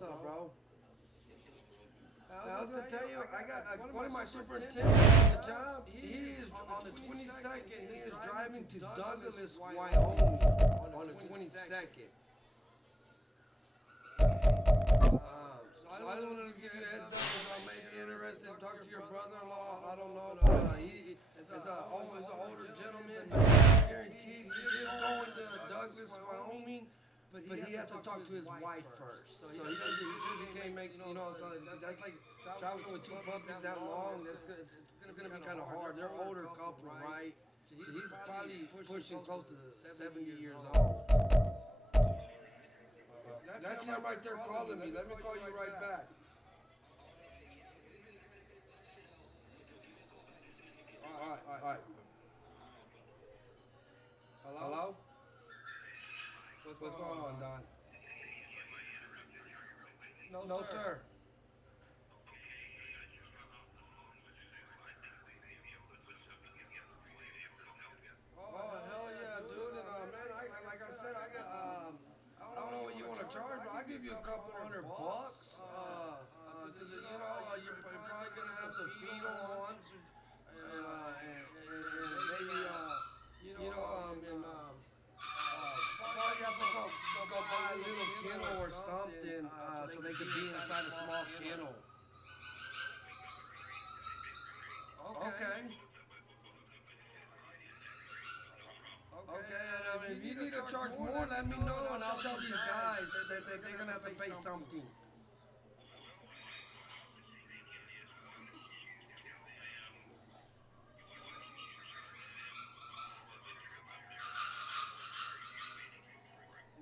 What's up, bro? I was gonna tell you, I got one of my superintendents on the job. He is on the 22nd. He is driving to Douglas, Wyoming, on the 22nd. So I just wanted to give you a heads up. I may be interested in talking to your brother-in-law. I don't know, but it's an older gentleman. Guaranteed he is going to Douglas, Wyoming. But he has to talk to his wife first. So he says he can't make, so that's like traveling with two puppies that long. It's going to be kind of hard. They're older couple, right? So he's probably pushing close to 70 years old. That's him right there calling me. Let me call you right back. All right. Hello? What's going on, Don? No, sir. Oh, hell yeah, dude. And, man, like I said, I don't know what you want to charge, but I'll give you a couple $100. Because, you're probably going to have to feed them once. And maybe, probably have to go buy a little kennel or something so they can be inside a small kennel. Okay. And if you need to charge more, let me know, and I'll tell these guys that they're going to have to pay something.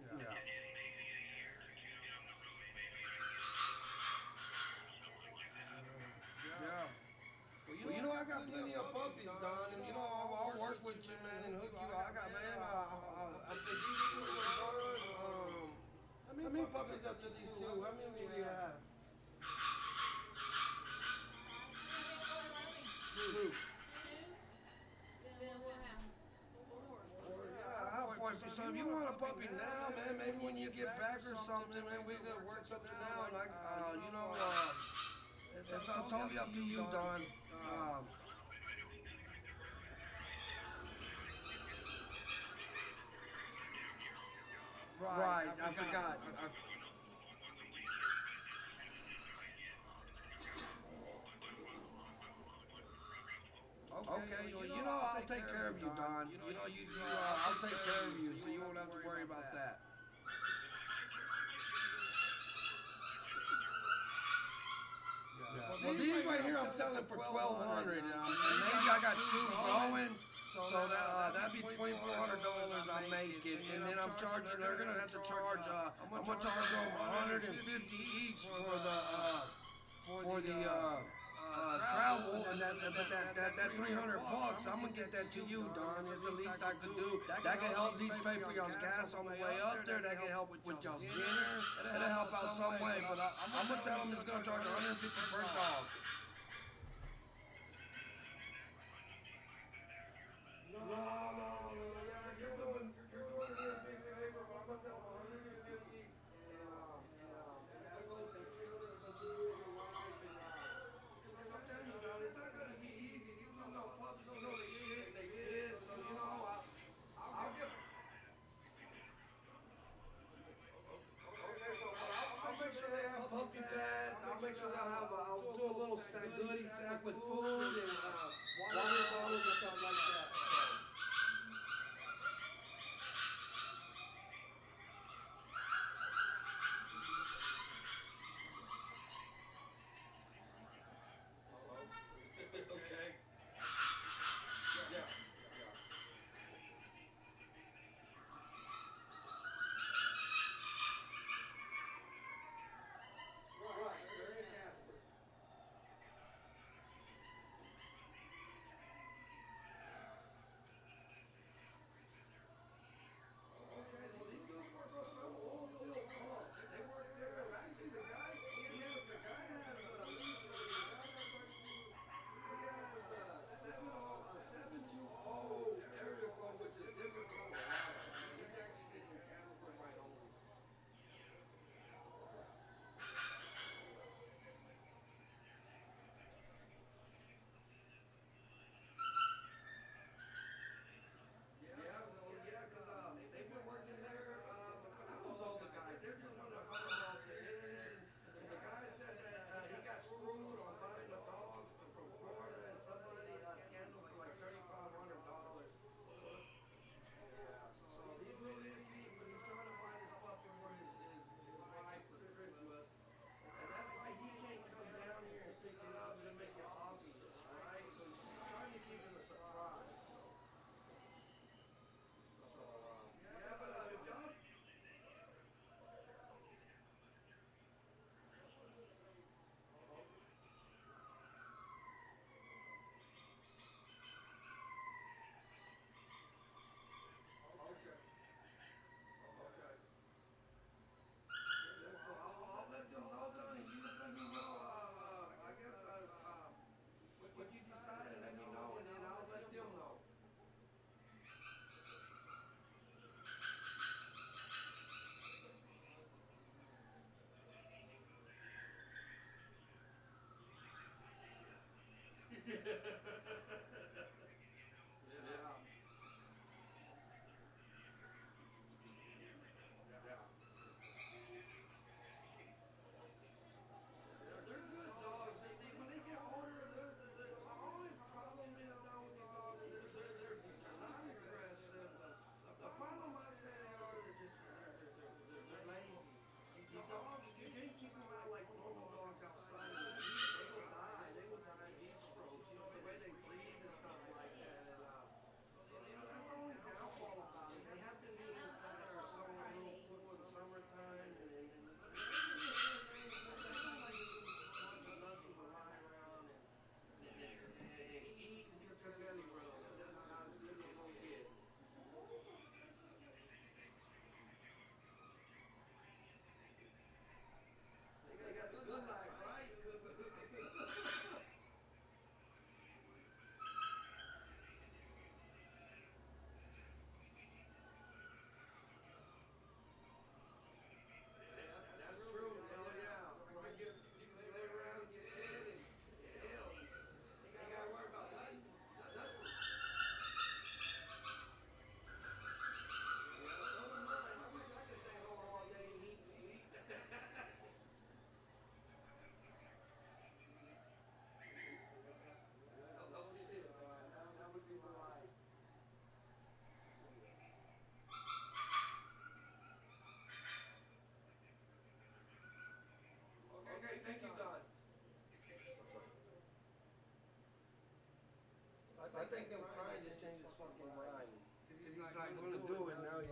Yeah. Yeah. Well, I got plenty of puppies, Don, and I'll work with you, man, and hook you. I got, man, I'm how many puppies up to these two? How many do you have? Two. Then we'll have four. So if you want a puppy now, man, maybe when you get back or something, man, we could work something out. Like, it's totally up to you, Don. Right, I forgot. Okay, I'll take care of you, Don. I'll take care of you, so you won't have to worry about that. Well, these right here I'm selling for $1,200, and maybe I got two growing, so that'd be $2,400 I'm making, and then I'm charging. They're gonna have to charge. I'm gonna charge them $150 each for the travel, and that $300, I'm gonna get that to you, Don. It's the least I could do. That can help at least pay for y'all's gas on the way up there. That can help with y'all's dinner. It'll help out some way, but I'm gonna tell them it's gonna charge $150 per dog. No, you're doing me a big favor, but I'm gonna tell them $150, and that'll go to your wife, and I'm telling you, Don, it's not gonna be easy. These little puppies don't know they get hit and they get hit, so I'll give. Okay, so I'll make sure they have puppy pads. I'll make sure I'll do a little goodie sack with food and water bottles and stuff like that.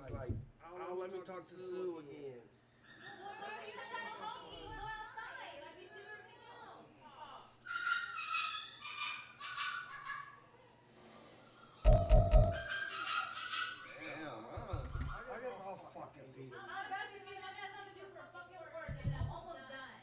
he's like, "Oh, let me talk to Sue again." Why are you not talking? You go outside like you do everything else. Damn, I guess I'll fucking feed him. I'm about to be. I got something to do for fucking work, and I'm almost done.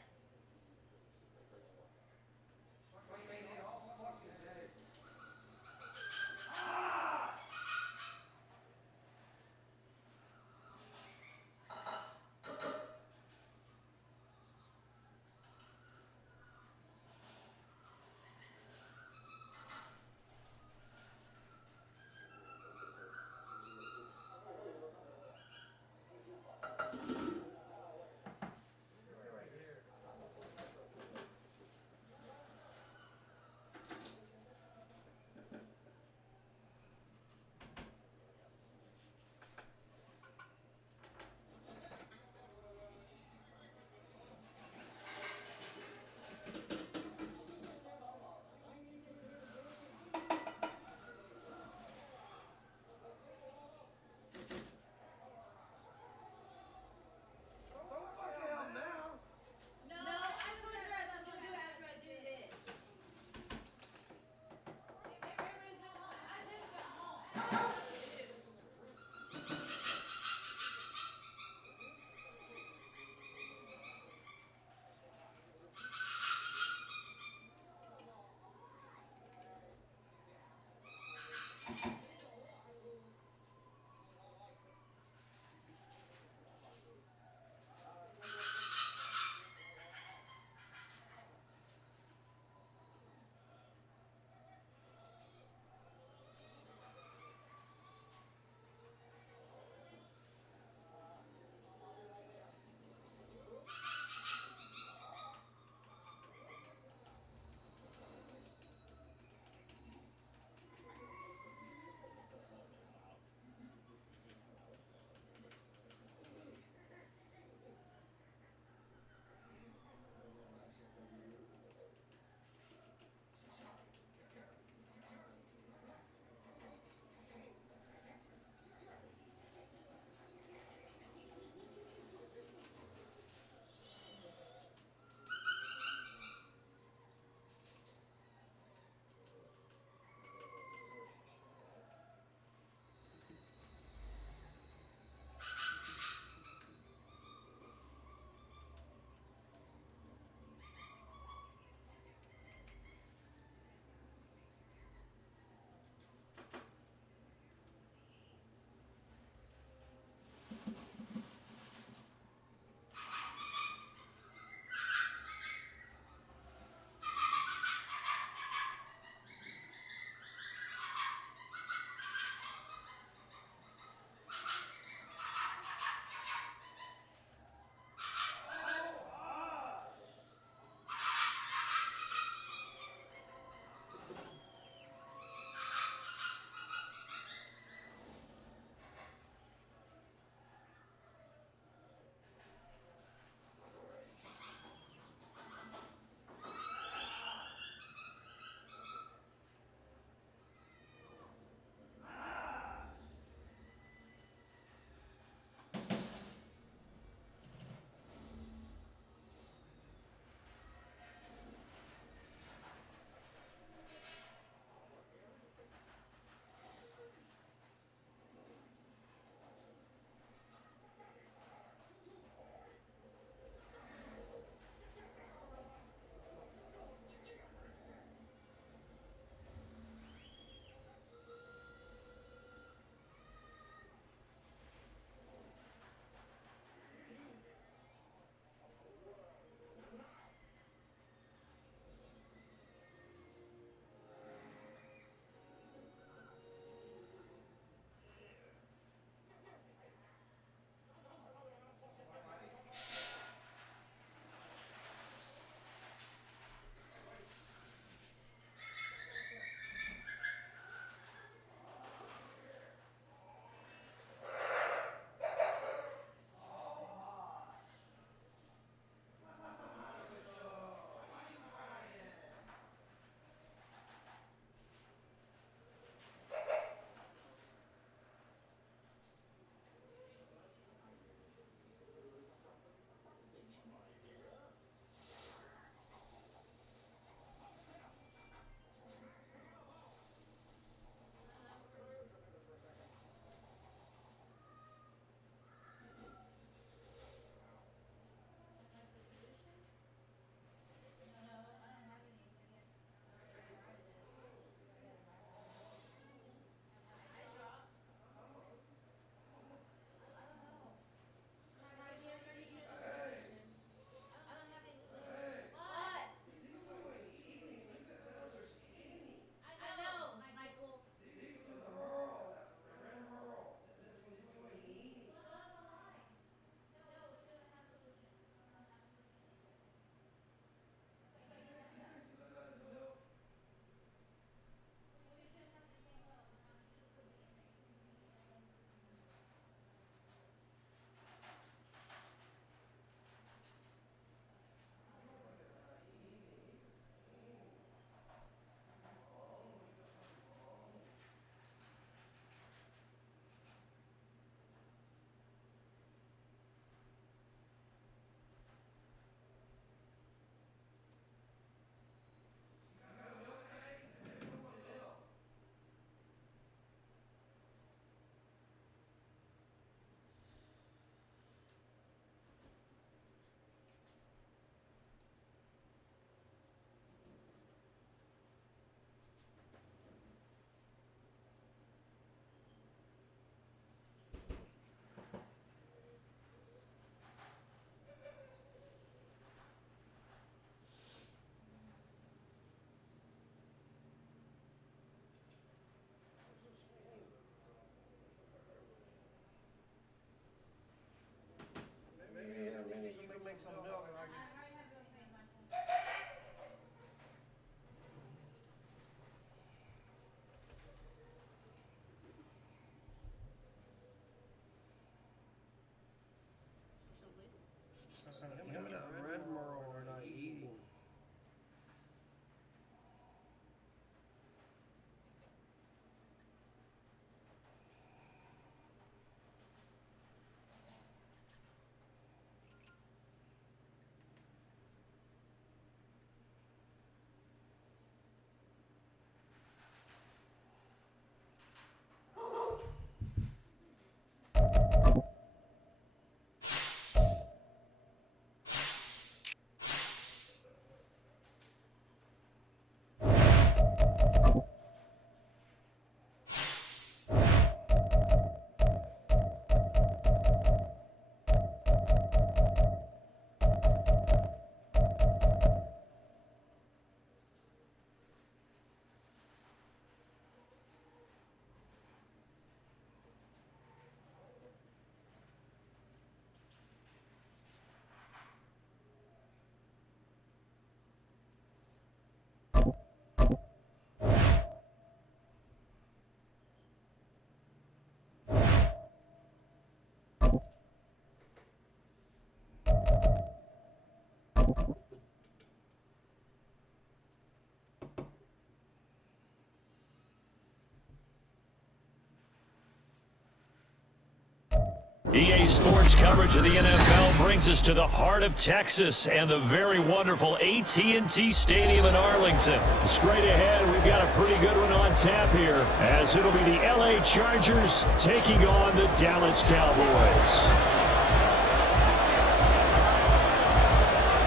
EA Sports coverage of the NFL brings us to the heart of Texas and the very wonderful AT&T Stadium in Arlington. Straight ahead, we've got a pretty good one on tap here, as it'll be the LA Chargers taking on the Dallas Cowboys.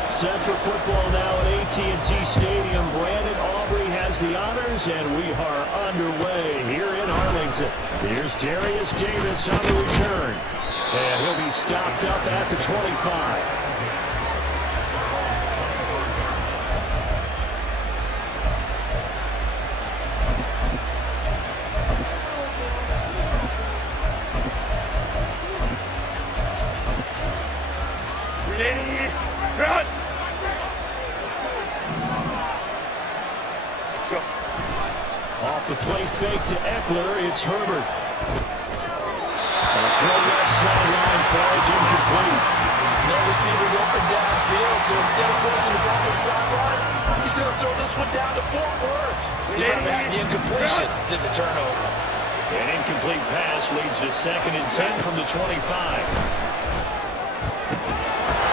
Set for football now at AT&T Stadium. Brandon Aubrey has the honors, and we are underway here in Arlington. Here's Darius Davis on the return, and he'll be stopped up at the 25. Off the play fake to Eckler, it's Herbert. A throw left sideline falls incomplete. No receivers open downfield, so instead of forcing the ball to the sideline, he's going to throw this one down to Fort Worth. He might have had the incompletion, did the turnover. An incomplete pass leads to 2nd and 10 from the 25.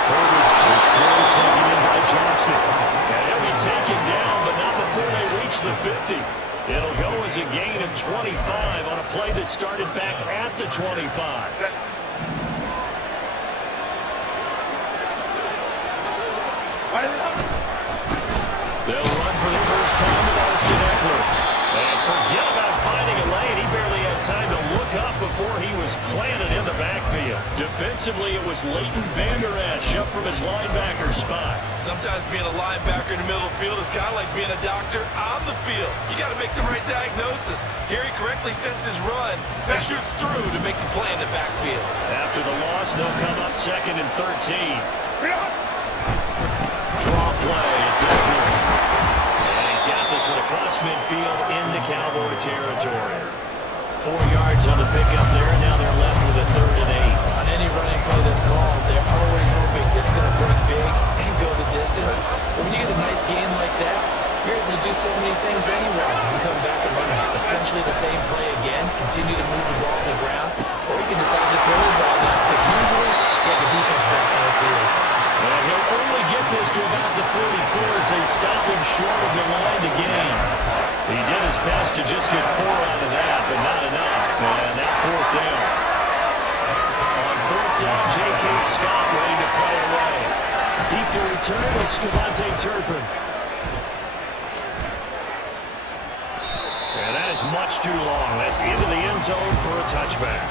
Herbert's throw taken in by Johnston. And he'll be taken down, but not before they reach the 50. It'll go as a gain of 25 on a play that started back at the 25. They'll run for the first time with Austin Eckler. And forget about finding a lane. He barely had time to look up before he was planted in the backfield. Defensively, it was Leighton Vander Esch up from his linebacker spot. Sometimes being a linebacker in the middle of the field is kind of like being a doctor on the field. You got to make the right diagnosis. Here he correctly sends his run and shoots through to make the play in the backfield. After the loss, they'll come up 2nd and 13. Draw play, it's Eckler. And he's got this one across midfield into Cowboy territory. 4 yards on the pickup there, and now they're left with a 3rd and 8. On any running play that's called, they're always hoping it's going to break big and go the distance. But when you get a nice gain like that, you're able to do so many things anyway. You can come back and run essentially the same play again, continue to move the ball on the ground, or you can decide to throw the ball down, because usually you have the defense back on its heels. And he'll only get this to about the 44 as they stop him short of the line to gain. He did his best to just get 4 out of that, but not enough. And that 4th down. On 4th down, J.K. Scott ready to play away. Deep to return is Skavante Turpin. And that is much too long. That's into the end zone for a touchback.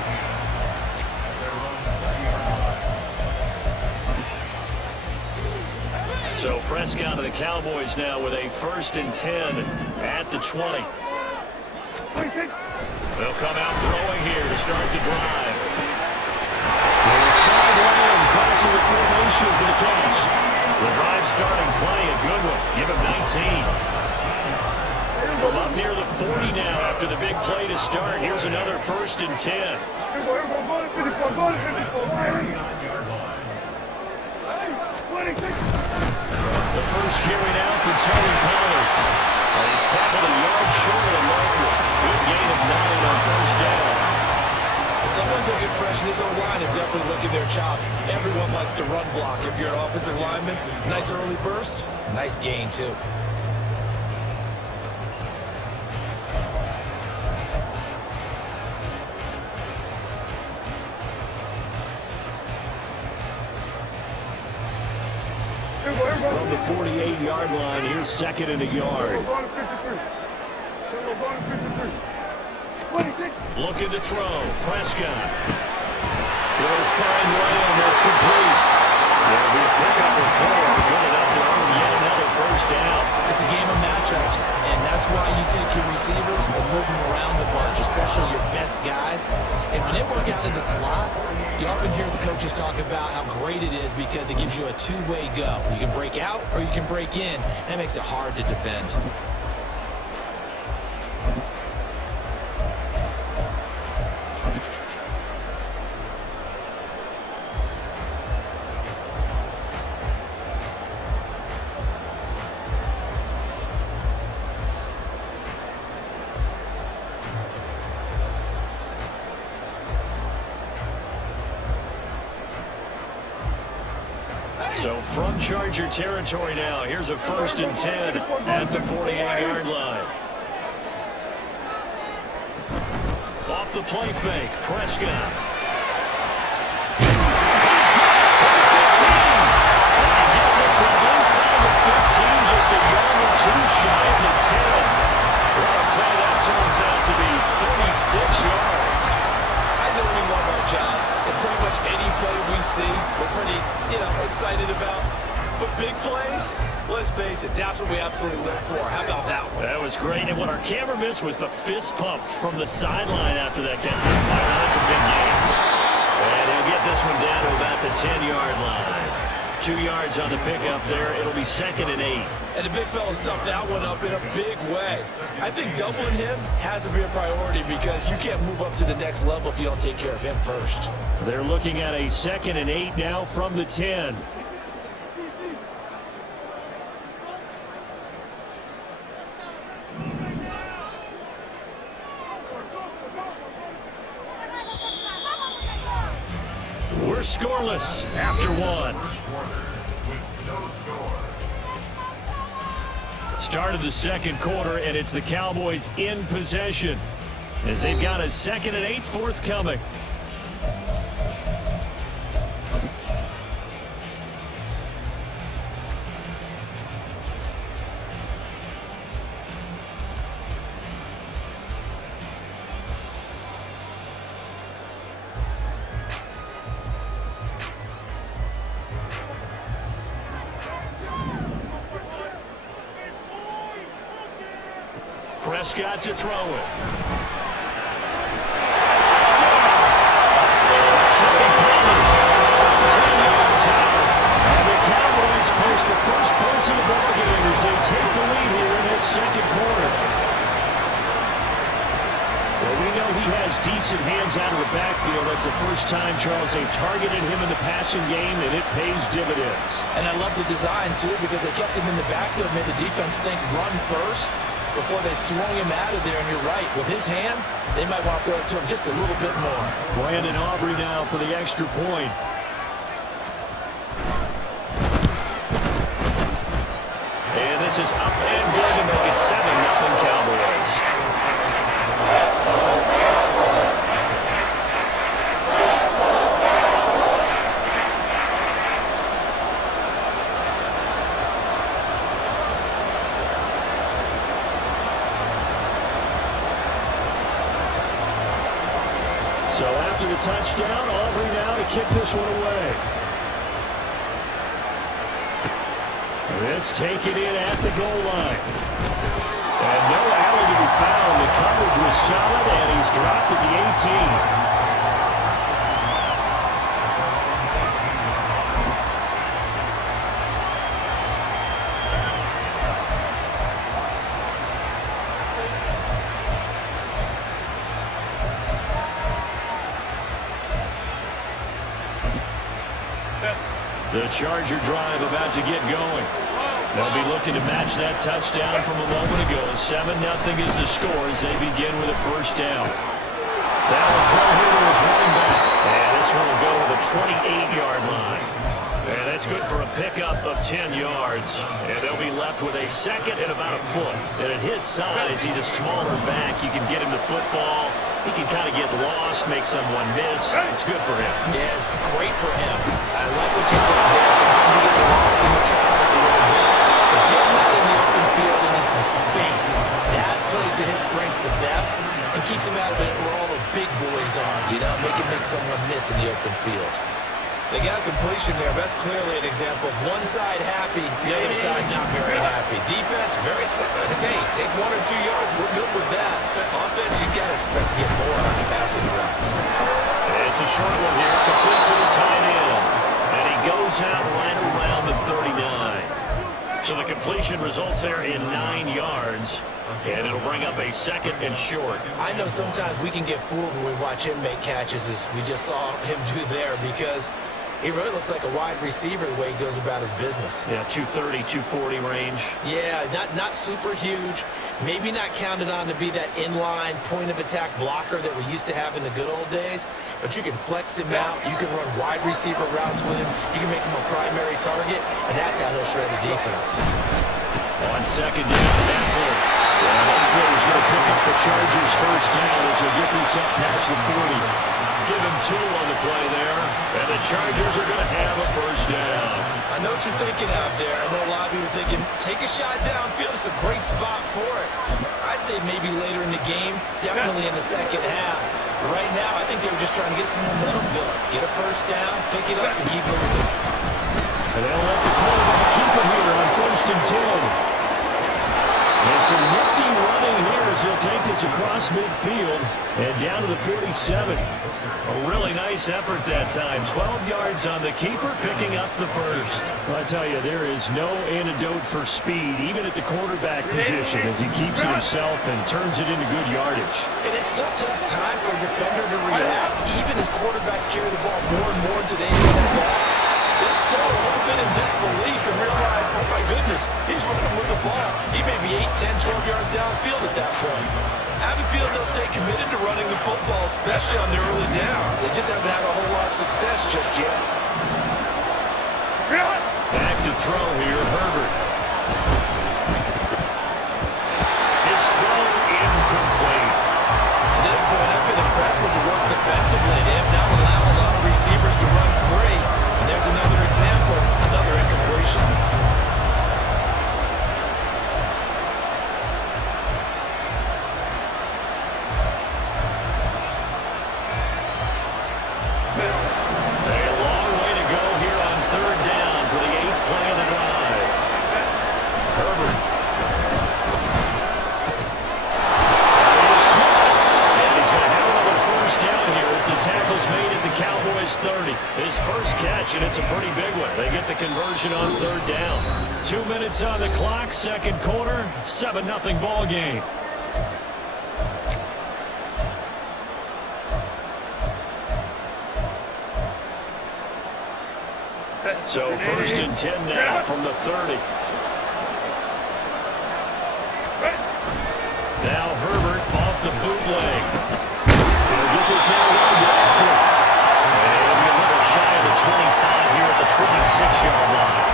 So Prescott of the Cowboys now with a 1st and 10 at the 20. They'll come out throwing here to start the drive. Find Lamb crossing the formation for the catch. The drive starting play, a good one. Give him 19. From up near the 40 now after the big play to start. Here's another 1st and 10. The first carry now for Tony Pollard. He's tackled a yard short of the marker. Good gain of 9 on 1st down. Someone's looking fresh, and his own line is definitely looking their chops. Everyone likes to run block. If you're an offensive lineman, nice early burst, nice gain too. From the 48-yard line, here's 2nd and a yard. Looking to throw. Prescott. He'll find Lamb. That's complete. There'll be a pickup of 4. Good enough to earn yet another 1st down. It's a game of matchups, and that's why you take your receivers and move them around a bunch, especially your best guys. And when they work out in the slot, you often hear the coaches talk about how great it is because it gives you a two-way go. You can break out or you can break in, and it makes it hard to defend. So from Charger territory now, here's a 1st and 10 at the 48-yard line. Off the play fake, Prescott. This one inside the 15, just a yard or two shy of the 10. What a play that turns out to be, 36 yards. I know we love our jobs, and pretty much any play we see, we're pretty, excited about. But big plays, let's face it, that's what we absolutely live for. How about that one? That was great, and what our camera missed was the fist pump from the sideline after that catch. That's a big game. And he'll get this one down to about the 10-yard line. 2 yards on the pickup there. It'll be 2nd and 8. And the big fella stuffed that one up in a big way. I think doubling him has to be a priority because you can't move up to the next level if you don't take care of him first. They're looking at a 2nd and 8 now from the 10. We're scoreless after one. Start of the second quarter, and it's the Cowboys in possession as they've got a 2nd and 8 forthcoming. Prescott to throw it. Touchdown! Tippy Palmer from 10 yards out. And the Cowboys post the first points of the ballgame as they take the lead here in this second quarter. Well, we know he has decent hands out of the backfield. That's the first time, Charles, they've targeted him in the passing game, and it pays dividends. And I love the design, too, because they kept him in the backfield, made the defense think run first before they swung him out of there. And you're right, with his hands, they might want to throw it to him just a little bit more. Brandon Aubrey now for the extra point. And this is up and good to make it 7-0 Cowboys. So after the touchdown, Aubrey now to kick this one away. This taken in at the goal line. And no alley to be found. The coverage was solid, and he's dropped at the 18. The Charger drive about to get going. They'll be looking to match that touchdown from a moment ago. 7-0 is the score as they begin with a first down. That will throw here to his running back. And this one will go to the 28-yard line. And that's good for a pickup of 10 yards. And they'll be left with a 2nd and about a foot. And at his size, he's a smaller back. You can get him the football. He can kind of get lost, make someone miss. It's good for him. Yeah, it's great for him. I like what you said there. Sometimes he gets lost in the traffic a little bit. But getting out in the open field into some space, that plays to his strengths the best and keeps him out of it where all the big boys are, make someone miss in the open field. They got a completion there. That's clearly an example of one side happy, the other side not very happy. Defense, very, hey, take 1 or 2 yards, we're good with that. Offense, you got to expect to get more on the passing block. It's a short one here, complete to the tight end. And he goes out right around the 39. So the completion results there in 9 yards. And it'll bring up a 2nd and short. I know sometimes we can get fooled when we watch him make catches as we just saw him do there because He really looks like a wide receiver the way he goes about his business. Yeah, 230, 240 range. Yeah, not super huge. Maybe not counted on to be that inline point-of-attack blocker that we used to have in the good old days. But you can flex him out. You can run wide receiver routes with him. You can make him a primary target, and that's how he'll shred the defense. On second down, Eckler. And Eckler is going to pick up the Chargers' first down as they get this up past the 40. Give him 2 on the play there, and the Chargers are going to have a first down. I know what you're thinking out there. I know a lot of you are thinking, take a shot downfield. It's a great spot for it. I'd say maybe later in the game, definitely in the second half. But right now, I think they were just trying to get some momentum built. Get a first down, pick it up, and keep moving. And they'll let the quarterback keep it here on 1st and 10. And some nifty running here as he'll take this across midfield and down to the 47. A really nice effort that time. 12 yards on the keeper, picking up the first. Well, I tell you, there is no antidote for speed, even at the quarterback position, as he keeps it himself and turns it into good yardage. And it still takes time for a defender to react, even as quarterbacks carry the ball more and more in today's NFL. They're still a little bit in disbelief and realize, oh my goodness, he's running with the ball. He may be 8, 10, 12 yards downfield at that point. I have a feel they'll stay committed to running the football, especially on their early downs. They just haven't had a whole lot of success just yet. Back to throw here, Herbert. His throw incomplete. To this point, I've been impressed with the work defensively. They have now allowed a lot of receivers to run free. And there's another example, another incompletion. A long way to go here on 3rd down for the 8th play of the drive. Herbert. It is caught. And he's going to have another first down here as the tackle's made at the Cowboys' 30. His first catch, and it's a pretty big one. They get the conversion on 3rd down. 2 minutes on the clock, 2nd quarter, 7-0 ball game. So 1st and 10 now from the 30. Now Herbert off the bootleg. He'll get this in a little bit after. And he'll be a little shy of the 25 here at the 26-yard line.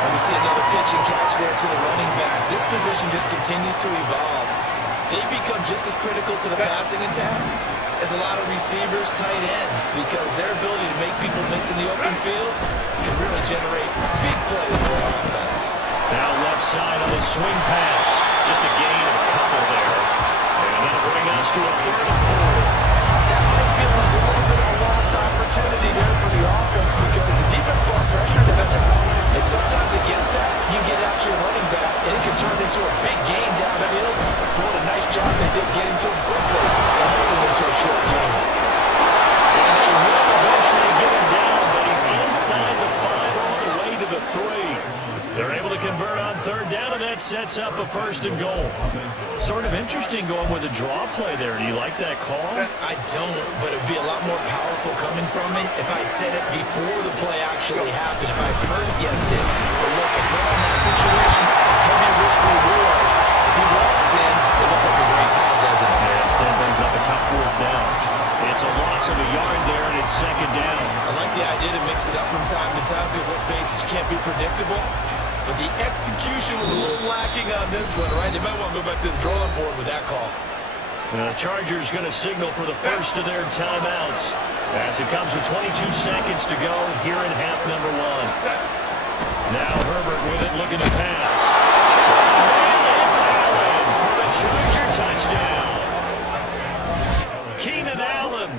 And we see another pitch and catch there to the running back. This position just continues to evolve. They become just as critical to the passing attack as a lot of receivers, tight ends, because their ability to make people miss in the open field can really generate big plays for our offense. Now left side on the swing pass. Just a gain of a couple there. And that'll bring us to a 3rd and 4. That might feel like a little bit of a lost opportunity there for the offense because the defense brought pressure downtown. And sometimes against that, you get out to your running back, and it can turn into a big gain downfield. What a nice job they did getting to him quickly and holding him to a short gain. And they will eventually get him down, but he's inside the 5 all the way to the 3. They're able to convert on 3rd down, and that sets up a 1st and goal. Sort of interesting going with a draw play there. Do you like that call? I don't, but it would be a lot more powerful coming from it if I'd said it before the play actually happened. If I first guessed it, but look, a draw in that situation, heavy risk reward. If he walks in, it looks like a great call, doesn't it? Yeah, instead brings up a tough 4th down. It's a loss of a yard there, and it's 2nd down. I like the idea to mix it up from time to time because, let's face it, you can't be predictable. But the execution was a little lacking on this one, right? They might want to go back to the drawing board with that call. The Chargers going to signal for the first of their timeouts as it comes with 22 seconds to go here in half number 1. Now Herbert with it, looking to pass. And it's Allen for the Charger touchdown. Keenan Allen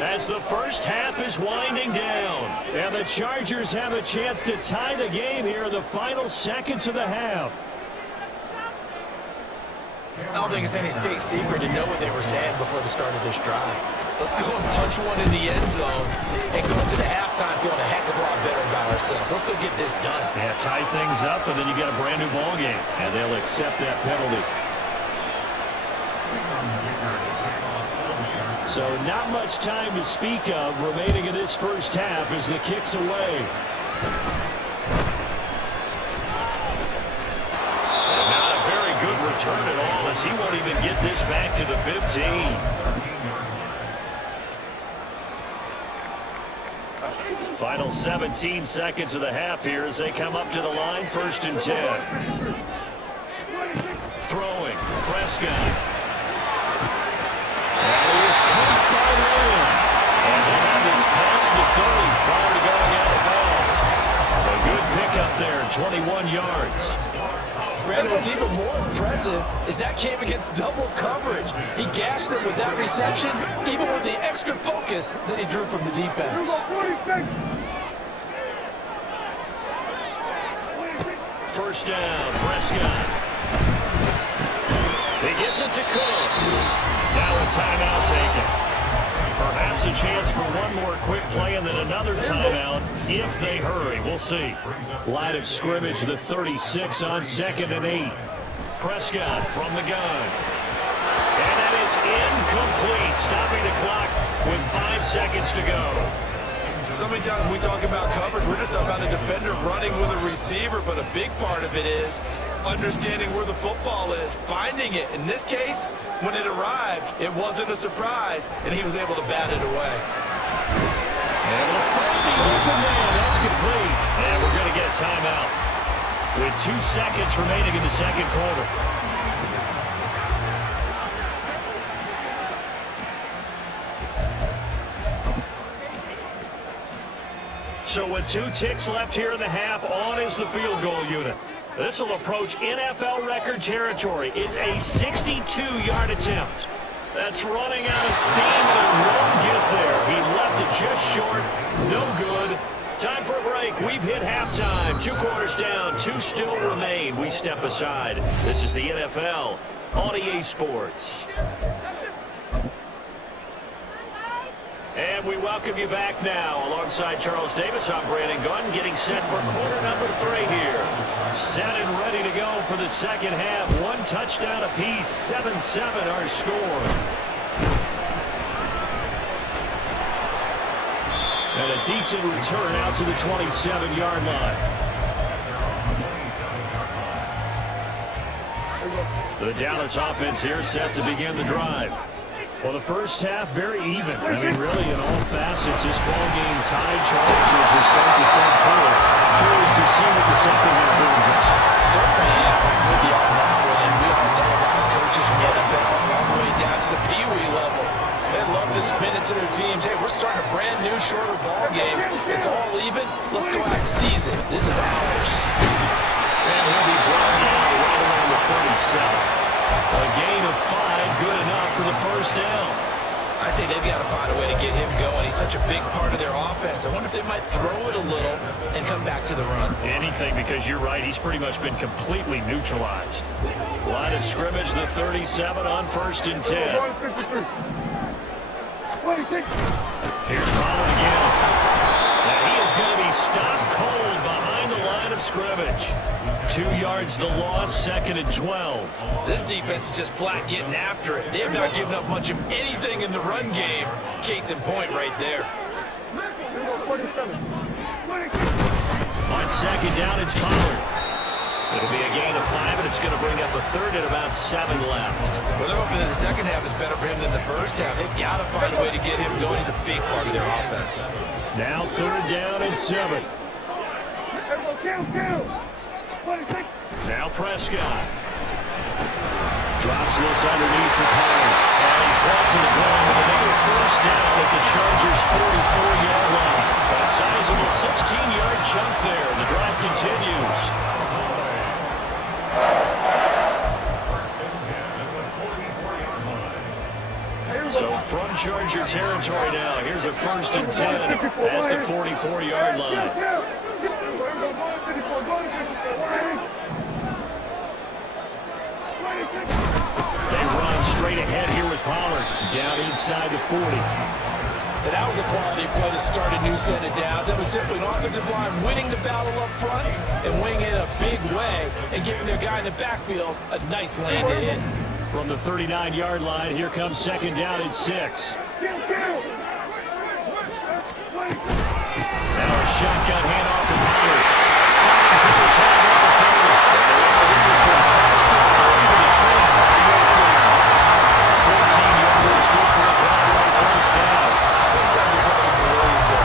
as the first half is winding down. And the Chargers have a chance to tie the game here in the final seconds of the half. I don't think it's any state secret to know what they were saying before the start of this drive. Let's go and punch one in the end zone and go into the halftime feeling a heck of a lot better about ourselves. Let's go get this done. Yeah, tie things up, and then you get a brand new ball game. And they'll accept that penalty. So not much time to speak of remaining in this first half as the kick's away. And not a very good return at all as he won't even get this back to the 15. Final 17 seconds of the half here as they come up to the line, 1st and 10. Throwing, Prescott. And he is caught by Williams. And he'll have this past the 30 prior to going out of bounds. A good pickup there, 21 yards. Brandon, what's even more impressive is that came against double coverage. He gashed them with that reception, even with the extra focus that he drew from the defense. First down, Prescott. He gets it to Cooks. Now a timeout taken. Perhaps a chance for one more quick play and then another timeout if they hurry. We'll see. Line of scrimmage, the 36 on 2nd and 8. Prescott from the gun. And that is incomplete. Stopping the clock with 5 seconds to go. So many times when we talk about coverage, we're just about a defender running with a receiver, but a big part of it is understanding where the football is, finding it. In this case, when it arrived, it wasn't a surprise, and he was able to bat it away. Able to find the open man. That's complete. And we're going to get a timeout with 2 seconds remaining in the second quarter. So with 2 ticks left here in the half, on is the field goal unit. This will approach NFL record territory. It's a 62-yard attempt. That's running out of steam and it won't get there. He left it just short. No good. Time for a break. We've hit halftime. 2 quarters down. 2 still remain. We step aside. This is the NFL on EA Sports. And we welcome you back now. Alongside Charles Davis, I'm Brandon Gunn, getting set for quarter number 3 here. Set and ready to go for the second half. 1 touchdown apiece, 7-7 our score. And a decent return out to the 27-yard line. The Dallas offense here set to begin the drive. Well, the first half, very even. I mean, really, in all facets, this ball game tied, Charles, as we start the third quarter. Curious to see what the second half brings us. Certainly, yeah. With the all-around, and we all know a lot of coaches from the NFL all the way down to the Pee Wee level. They love to spin it to their teams. Hey, we're starting a brand new, shorter ball game. It's all even. Let's go out and seize it. This is ours. And he'll be brought down right around the 37. A gain of 5, good enough for the first down. I'd say they've got to find a way to get him going. He's such a big part of their offense. I wonder if they might throw it a little and come back to the run. Anything, because you're right, he's pretty much been completely neutralized. Line of scrimmage, the 37 on 1st and 10. Here's Pollard again. Now he is going to be stopped cold behind the line of scrimmage. 2 yards the loss, 2nd and 12. This defense is just flat getting after it. They have not given up much of anything in the run game. Case in point right there. On 2nd down, it's Pollard. It'll be a gain of 5, and it's going to bring up a 3rd and about 7 left. Well, they're hoping that the second half is better for him than the first half. They've got to find a way to get him going. He's a big part of their offense. Now 3rd down and 7. Now Prescott. Drops this underneath for Pollard. And he's brought to the ground with another first down at the Chargers' 44-yard line. A sizable 16-yard chunk there. The drive continues. So from Charger territory now, here's a 1st and 10 at the 44-yard line. They run straight ahead here with Pollard. Down inside the 40. And that was a quality play to start a new set of downs. That was simply an offensive line winning the battle up front and winning it a big way and giving their guy in the backfield a nice lane to hit. From the 39-yard line, here comes 2nd down and 6. Now a shotgun handoff to Pollard. Fighting to the tag on the field. And they're able to get this one past the 30 to the 25-yard line. 14 yards, good for the Cowboys first down. Sometimes it's hard to believe, but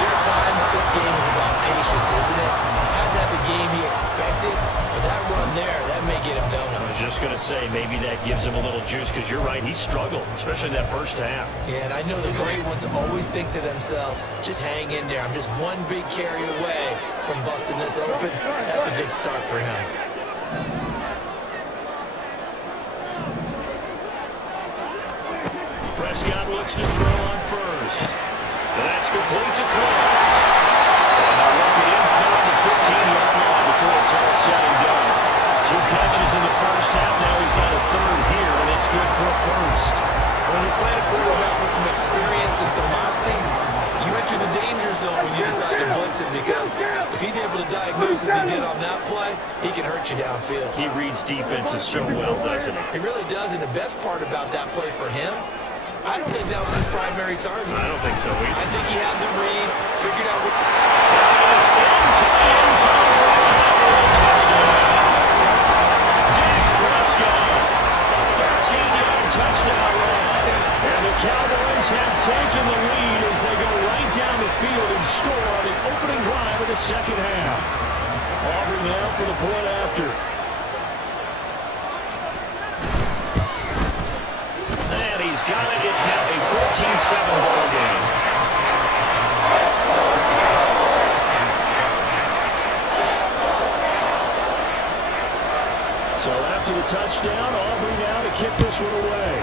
there are times this game is about patience, isn't it? Has had the game he expected, but that run there, that may get him going. I was just going to say, maybe that gives him a little juice, because you're right, he struggled, especially in that first half. Yeah, and I know the great ones always think to themselves, just hang in there. I'm just one big carry away from busting this open. That's a good start for him. Prescott looks to throw on first. That's complete to Cross. And they'll work it inside the 15-yard line before it's all said and done. 2 catches in the first half. Now he's got a third here, and it's good for a first. When you're playing a quarterback with some experience and some moxie, you enter the danger zone when you decide to blitz him, because if he's able to diagnose as he did on that play, he can hurt you downfield. He reads defenses so well, doesn't he? He really does, and the best part about that play for him, I don't think that was his primary target. I don't think so either. I think he had the read, figured out what... That is into the end zone for a Cowboy touchdown. Dak Prescott, a 13-yard touchdown run. And the Cowboys have taken the lead as they go right down the field and score on the opening drive of the second half. Auburn now for the point after. And he's got it. It's now a 14-7 ball game. So after the touchdown, Aubrey now to kick this one away.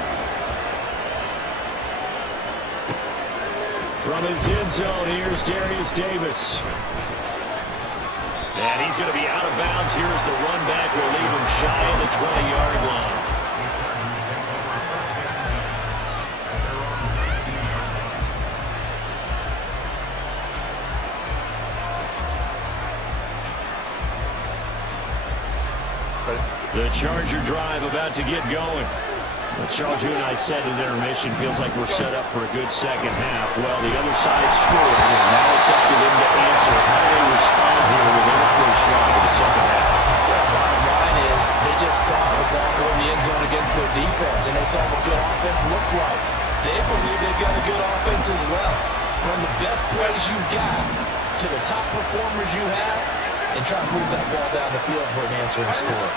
From his end zone, here's Darius Davis. And he's going to be out of bounds. Here's the run back. Will leave him shy of the 20-yard line. The Charger drive about to get going. Charles, you and I said in intermission, feels like we're set up for a good second half. Well, the other side scored, and now it's up to them to answer. How do they respond here with their first drive of the second half? Bottom line is, they just saw the ball go in the end zone against their defense, and they saw what good offense looks like. They believe they've got a good offense as well. Run the best plays you've got to the top performers you have, and try to move that ball down the field for an answering score.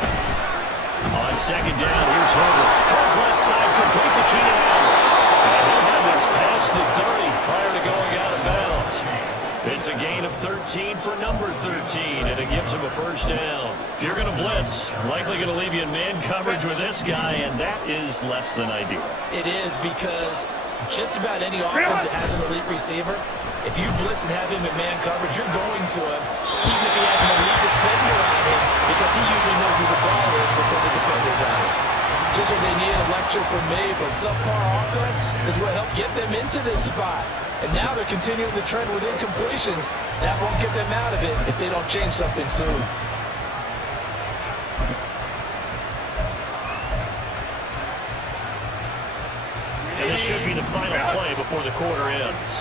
On second down, here's Herbert. Throws left side, complete to Keenan Allen. And he'll have this past the 30 prior to going out of bounds. It's a gain of 13 for number 13, and it gives him a first down. If you're going to blitz, likely going to leave you in man coverage with this guy, and that is less than ideal. It is, because just about any offense that has an elite receiver, if you blitz and have him in man coverage, you're going to him, even if he has an elite defender on him, because he usually knows where the ball is before the defender does. Just what they need, a lecture from me, but subpar offense is what helped get them into this spot. And now they're continuing the trend with incompletions. That won't get them out of it if they don't change something soon. And this should be the final play before the quarter ends.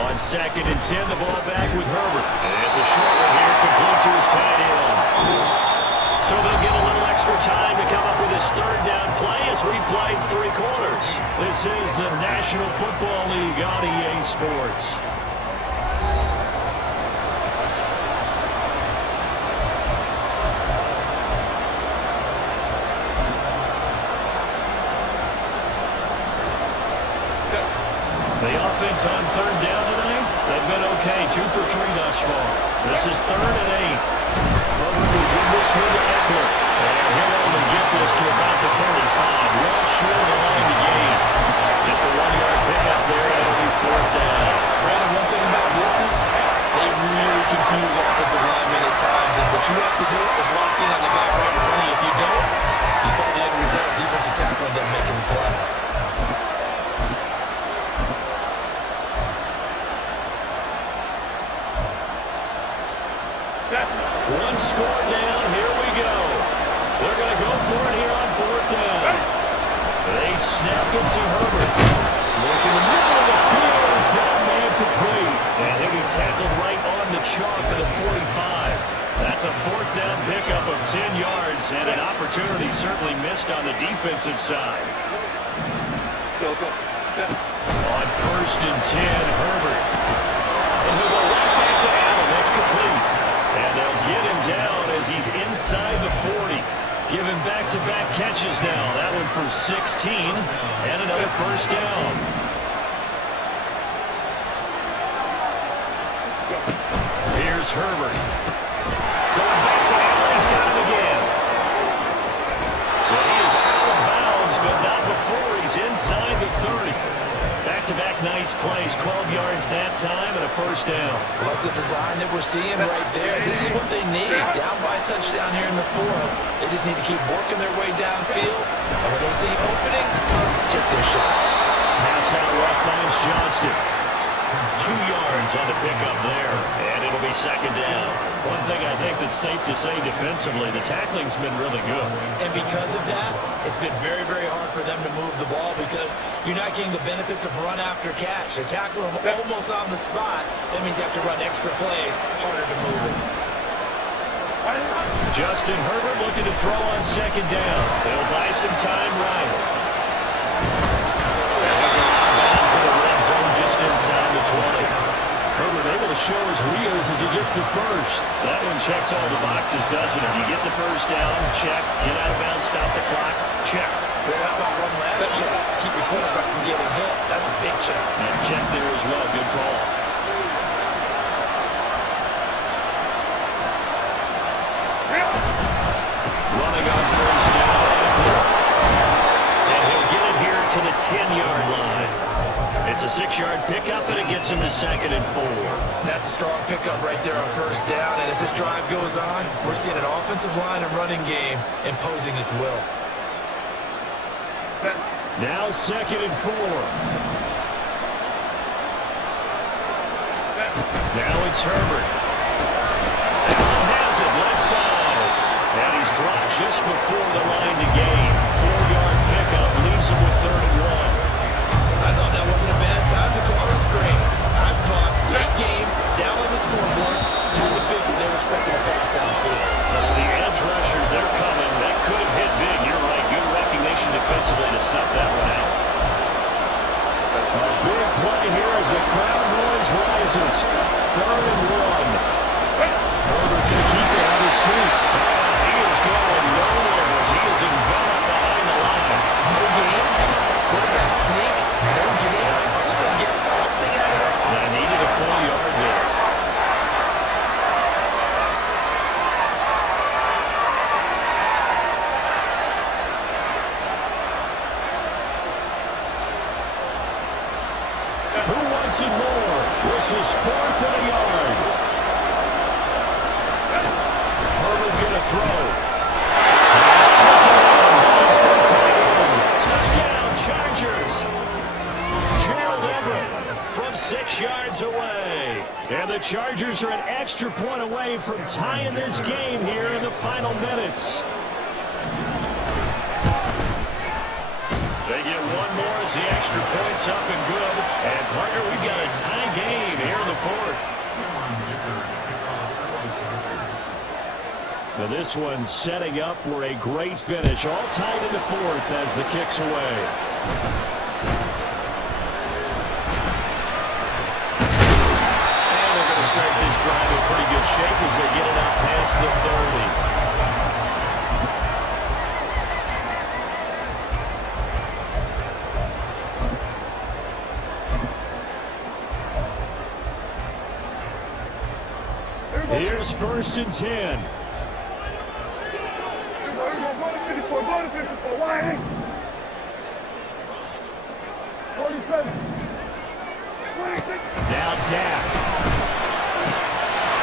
On second and 10, the ball back with Herbert. And it's a short one here, complete to his tight end. So they'll get a little extra time to come up with his third down play as we played 3 quarters. This is the National Football League on EA Sports. The offense on third down tonight, they've been okay. 2 for 3 thus far. This is 3rd and 8. Herbert will give this here to Eckler. And he'll only get this to about the 35. Well short of the line to gain. Just a 1-yard pickup there, and it'll be 4th down. Brandon, one thing about blitzes, they really confuse offensive linemen at times. And what you have to do is lock in on the guy right in front of you. If you don't, you saw the end result. Defensive tackle ended up making the play. One score down, here we go. They're going to go for it here on 4th down. They snap Herbert. Look in the middle of the field. He's got a man complete. And he'll be tackled right on the chalk of the 45. That's a fourth down pickup of 10 yards, and an opportunity certainly missed on the defensive side. On 1st and 10, Herbert. And he'll go right back to Allen. That's complete. And they'll get him down as he's inside the 40. Give him back-to-back catches now. That one for 16, and another first down. Here's Herbert. Going back to Allen. He's got him again. Well, he is out of bounds, but not before he's inside the 30. Back-to-back nice plays, 12 yards that time, and a first down. Love the design that we're seeing right there. This is what they need. Down by a touchdown here in the 4th. They just need to keep working their way downfield. And when they see openings, take their shots. Pass out rough, finds Johnston. 2 yards on the pickup there, and it'll be second down. One thing I think that's safe to say defensively, the tackling's been really good. And because of that, it's been very, very hard for them to move the ball because you're not getting the benefits of run after catch. They tackle them almost on the spot. That means you have to run extra plays, harder to move it. Justin Herbert looking to throw on second down. They'll buy some time right. Bounds in the red zone just inside the 20. Herbert able to show his wheels as he gets the first. That one checks all the boxes, doesn't it? You get the first down, check. Get out of bounds, stop the clock, check. Well, how about one last check? Keep your quarterback from getting hit. That's a big check. And check there as well. Good call. Running on first down. And he'll get it here to the 10-yard line. It's a 6-yard pickup, and it gets him to 2nd and 4. That's a strong pickup right there on first down. And as this drive goes on, we're seeing an offensive line and running game imposing its will. Now 2nd and 4. Now it's Herbert. Allen has it, left side. And he's dropped just before the line to gain. 4-yard pickup leaves him with 3rd and 1. I thought that wasn't a bad time to call a screen. I thought late game, down on the scoreboard, during the 50, they were expecting a pass downfield. Listen, the edge rushers, they're coming. That could have hit big. You're right. Good recognition defensively to snuff that one out. A big play here as the crowd noise rises. 3rd and 1. Herbert can keep it on his sneak. He is going nowhere as he is enveloped behind the line. No game, quarterback sneak, no game. I'm supposed to get something out of it. I needed a 4-yard there. Who wants it more? This is 4th and a yard. Herbert gonna throw. It's taken in. He's been taken. Touchdown, Chargers. Gerald Everett from 6 yards away. And the Chargers are an extra point away from tying this game here in the final minutes. They get one more as the extra point's up and good. And, partner, we've got a tie game here in the 4th. Now this one setting up for a great finish. All tied in the 4th as the kick's away. And they're going to start this drive in pretty good shape as they get it out past the 30. Here's 1st and 10. Now Dak.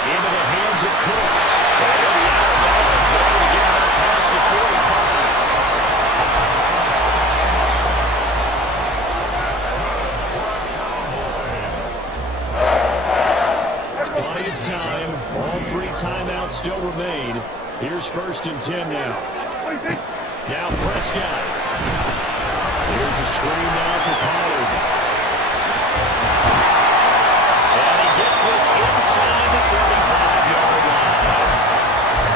Into the hands of Cooks. They're going to be out of bounds, but able to get out past the 45. Plenty of time. All 3 timeouts still remain. Here's 1st and 10 now. Now Prescott. Here's a screen now for Pollard. And he gets this inside the 35-yard line.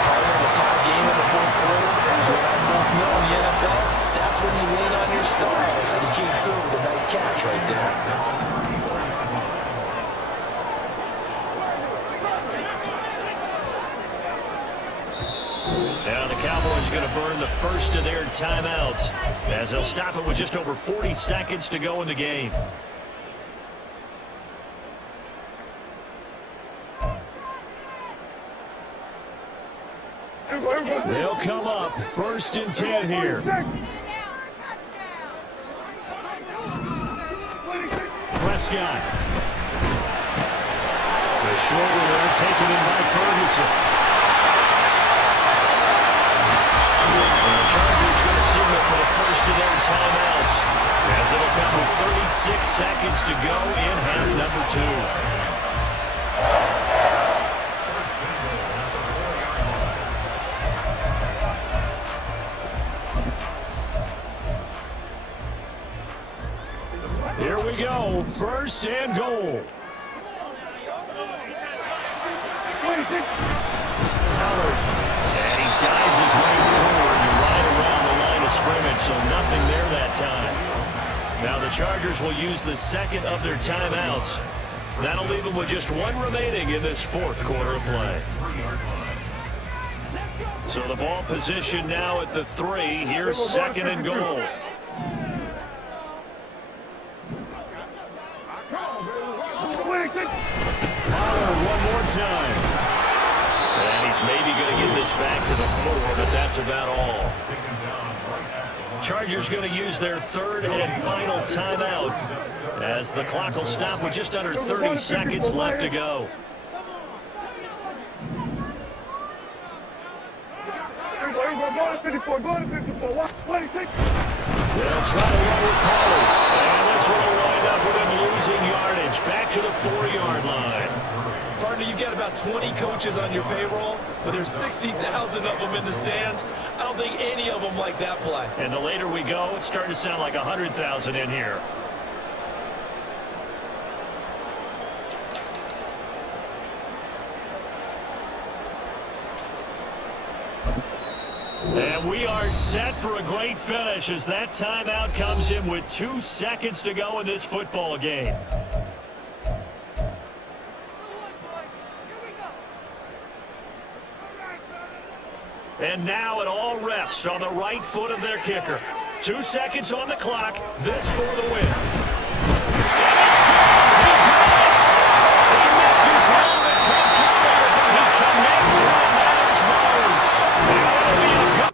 Partner in a tie game in the fourth quarter. You and I both know in the NFL, that's when you lean on your stars. And he came through with a nice catch right there. Now the Cowboys going to burn the first of their timeouts as they'll stop it with just over 40 seconds to go in the game. They'll come up 1st and 10 here. Prescott. The shoulder there taken in by Ferguson. The Chargers going to signal for the first of their timeouts as it'll come with 36 seconds to go in half number 2. Here we go, 1st and goal. Howard, and he dives his way forward and right around the line of scrimmage, so nothing there that time. Now the Chargers will use the second of their timeouts. That'll leave them with just one remaining in this fourth quarter of play. So the ball position now at the 3. Here's 2nd and goal. One more time. And he's maybe going to get this back to the 4, but that's about all. Chargers going to use their 3rd and final timeout as the clock will stop with just under 30 seconds left to go. They'll try to run with Pollard. And this one will wind up with him losing yardage. Back to the 4-yard line. Partner, you got about 20 coaches on your payroll, but there's 60,000 of them in the stands. I don't think any of them like that play. And the later we go, it's starting to sound like 100,000 in here. And we are set for a great finish as that timeout comes in with 2 seconds to go in this football game. And now it all rests on the right foot of their kicker. 2 seconds on the clock. This for the win. And it's good. He missed his helmet. He connects where it matters most. And it'll be a good.